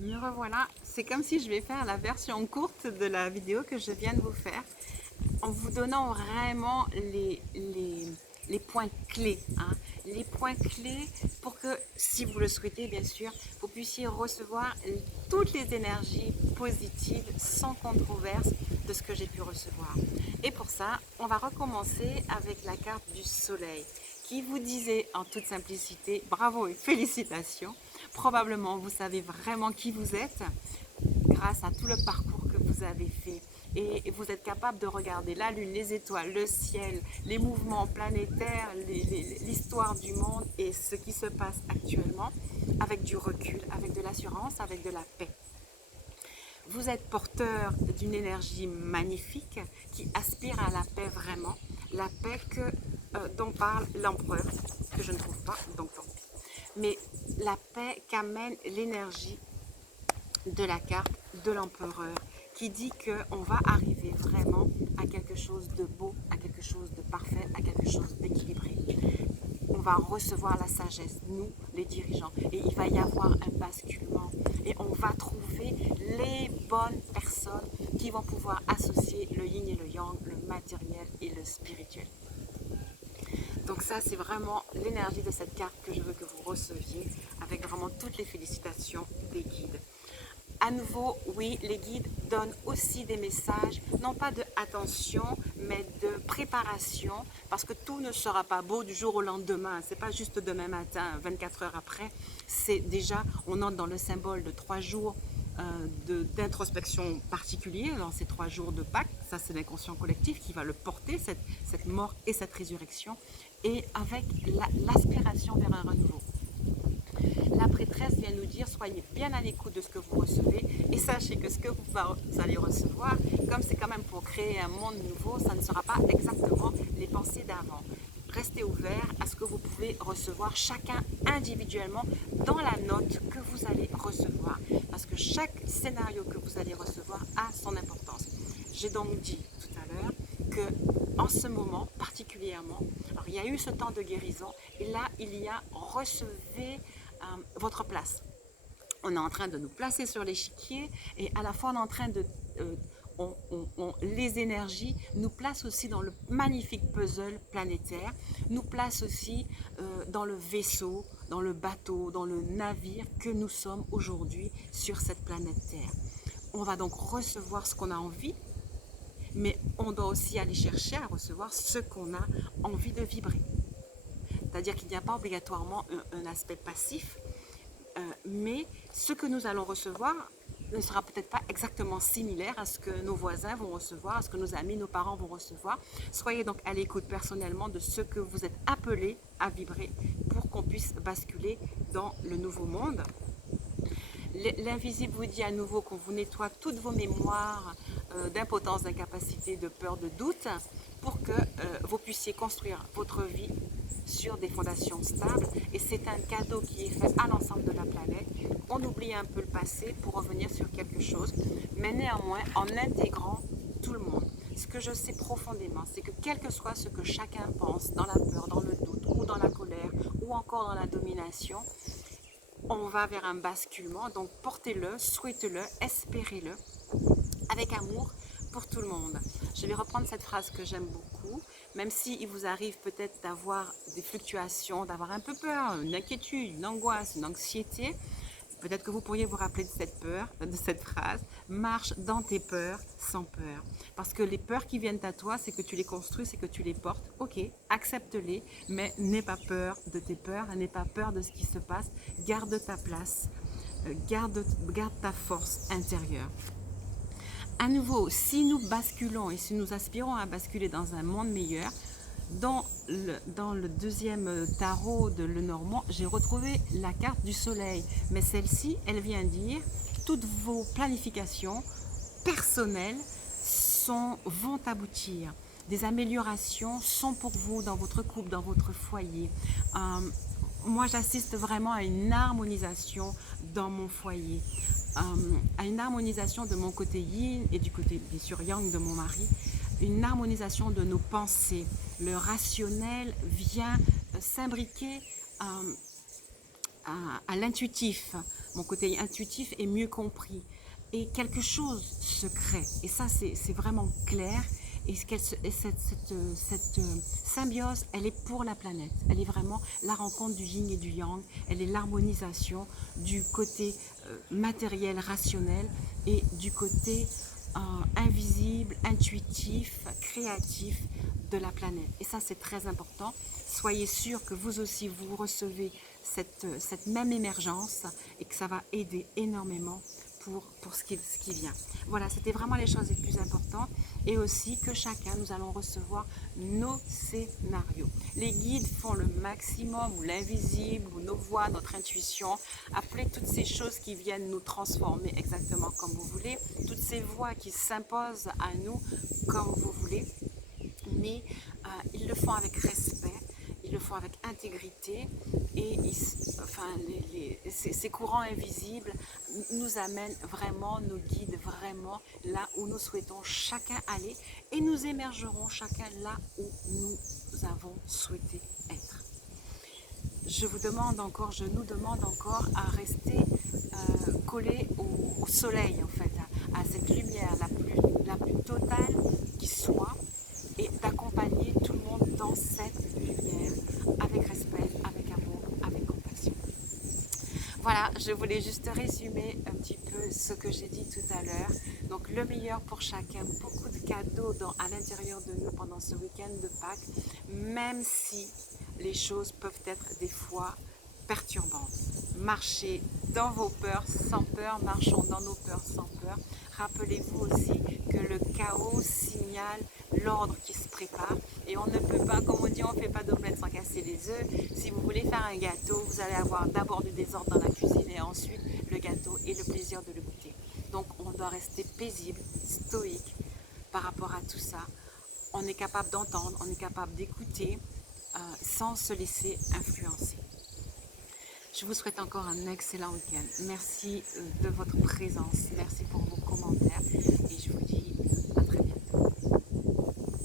Me revoilà, c'est comme si je vais faire la version courte de la vidéo que je viens de vous faire, en vous donnant vraiment les points clés, hein, les points clés pour que, si vous le souhaitez bien sûr, vous puissiez recevoir toutes les énergies positives sans controverse de ce que j'ai pu recevoir. Et pour ça, on va recommencer avec la carte du soleil qui vous disait en toute simplicité, bravo et félicitations. Probablement vous savez vraiment qui vous êtes grâce à tout le parcours que vous avez fait. Et vous êtes capable de regarder la lune, les étoiles, le ciel, les mouvements planétaires, l'histoire du monde et ce qui se passe actuellement avec du recul, avec de l'assurance, avec de la paix. Vous êtes porteur d'une énergie magnifique qui aspire à la paix vraiment, la paix dont parle l'empereur, que je ne trouve pas, donc tant pis. Mais la paix qu'amène l'énergie de la carte de l'empereur, qui dit qu'on va arriver vraiment à quelque chose de beau, à quelque chose de parfait, à quelque chose d'équilibré. On va recevoir la sagesse, nous les dirigeants, et il va y avoir un basculement et on va trouver les bonnes personnes qui vont pouvoir associer le yin et le yang, le matériel et le spirituel. Donc ça, c'est vraiment l'énergie de cette carte que je veux que vous receviez avec vraiment toutes les félicitations des guides. À nouveau, oui, les guides donnent aussi des messages, non pas de attention, mais de préparation, parce que tout ne sera pas beau du jour au lendemain. C'est pas juste demain matin, 24 heures après. C'est déjà, on entre dans le symbole de 3 jours d'introspection particulier dans ces 3 jours de Pâques. Ça, c'est l'inconscient collectif qui va le porter, cette mort et cette résurrection, et avec l'aspiration vers un renouveau. La prêtresse vient nous dire, soyez bien à l'écoute de ce que vous recevez et sachez que ce que vous allez recevoir, comme c'est quand même pour créer un monde nouveau, ça ne sera pas exactement les pensées d'avant. Restez ouvert à ce que vous pouvez recevoir chacun individuellement dans la note que vous allez recevoir, parce que chaque scénario que vous allez recevoir a son importance. J'ai donc dit tout à l'heure que en ce moment particulièrement, alors il y a eu ce temps de guérison et là il y a recevez votre place. On est en train de nous placer sur l'échiquier et à la fois on est en train de les énergies nous placent aussi dans le magnifique puzzle planétaire, nous placent aussi dans le vaisseau, dans le bateau, dans le navire que nous sommes aujourd'hui sur cette planète Terre. On va donc recevoir ce qu'on a envie, mais on doit aussi aller chercher à recevoir ce qu'on a envie de vibrer. C'est-à-dire qu'il n'y a pas obligatoirement un aspect passif, mais ce que nous allons recevoir ne sera peut-être pas exactement similaire à ce que nos voisins vont recevoir, à ce que nos amis, nos parents vont recevoir. Soyez donc à l'écoute personnellement de ce que vous êtes appelés à vibrer pour qu'on puisse basculer dans le nouveau monde. L'invisible vous dit à nouveau qu'on vous nettoie toutes vos mémoires d'impotence, d'incapacité, de peur, de doute, pour que vous puissiez construire votre vie sur des fondations stables. Et c'est un cadeau qui est fait à l'ensemble de la planète. On oublie un peu le passé pour revenir sur quelque chose, mais néanmoins en intégrant tout le monde. Ce que je sais profondément, c'est que quel que soit ce que chacun pense, dans la peur, dans le doute, ou dans la colère, ou encore dans la domination, on va vers un basculement. Donc portez-le, souhaitez-le, espérez-le, avec amour pour tout le monde. Je vais reprendre cette phrase que j'aime beaucoup, même s'il vous arrive peut-être d'avoir des fluctuations, d'avoir un peu peur, une inquiétude, une angoisse, une anxiété. Peut-être que vous pourriez vous rappeler de cette peur, de cette phrase, marche dans tes peurs sans peur. Parce que les peurs qui viennent à toi, c'est que tu les construis, c'est que tu les portes. Ok, accepte-les, mais n'aie pas peur de tes peurs, n'aie pas peur de ce qui se passe. Garde ta place, garde ta force intérieure. À nouveau, si nous basculons et si nous aspirons à basculer dans un monde meilleur, dans le deuxième tarot de Lenormand, j'ai retrouvé la carte du soleil. Mais celle-ci, elle vient dire toutes vos planifications personnelles vont aboutir. Des améliorations sont pour vous dans votre couple, dans votre foyer. Moi, j'assiste vraiment à une harmonisation dans mon foyer, à une harmonisation de mon côté yin et du côté, bien sûr, yang de mon mari, une harmonisation de nos pensées. Le rationnel vient s'imbriquer à l'intuitif. Mon côté intuitif est mieux compris. Et quelque chose se crée. Et ça, c'est vraiment clair. Et cette symbiose, elle est pour la planète. Elle est vraiment la rencontre du yin et du yang. Elle est l'harmonisation du côté matériel, rationnel et du côté invisible, intuitif, créatif de la planète. Et ça, c'est très important. Soyez sûrs que vous aussi, vous recevez cette même émergence et que ça va aider énormément pour ce qui vient. Voilà, c'était vraiment les choses les plus importantes. Et aussi que chacun, nous allons recevoir nos scénarios. Les guides font le maximum, ou l'invisible, ou nos voix, notre intuition. Appelez toutes ces choses qui viennent nous transformer exactement comme vous voulez. Toutes ces voix qui s'imposent à nous comme vous voulez. Mais ils le font avec respect. Ils le font avec intégrité et ces courants invisibles nous amènent vraiment, nous guident vraiment là où nous souhaitons chacun aller et nous émergerons chacun là où nous avons souhaité être. Je nous demande encore à rester collés au soleil en fait, à cette lumière la plus totale qui soit et d'accompagner tout le monde dans cette lumière avec respect, avec amour, avec compassion. Voilà, je voulais juste résumer un petit peu ce que j'ai dit tout à l'heure. Donc le meilleur pour chacun, beaucoup de cadeaux à l'intérieur de nous pendant ce week-end de Pâques, même si les choses peuvent être des fois perturbantes. Marchez dans vos peurs sans peur, marchons dans nos peurs sans peur. Rappelez-vous aussi que le chaos signale l'ordre qui se prépare et on ne peut pas, comme on dit, on ne fait pas d'omelette sans casser les œufs. Si vous voulez faire un gâteau, vous allez avoir d'abord du désordre dans la cuisine et ensuite le gâteau et le plaisir de le goûter. Donc on doit rester paisible, stoïque par rapport à tout ça. On est capable d'entendre, on est capable d'écouter sans se laisser influencer. Je vous souhaite encore un excellent week-end. Merci de votre présence, merci pour vos commentaires et je vous dis à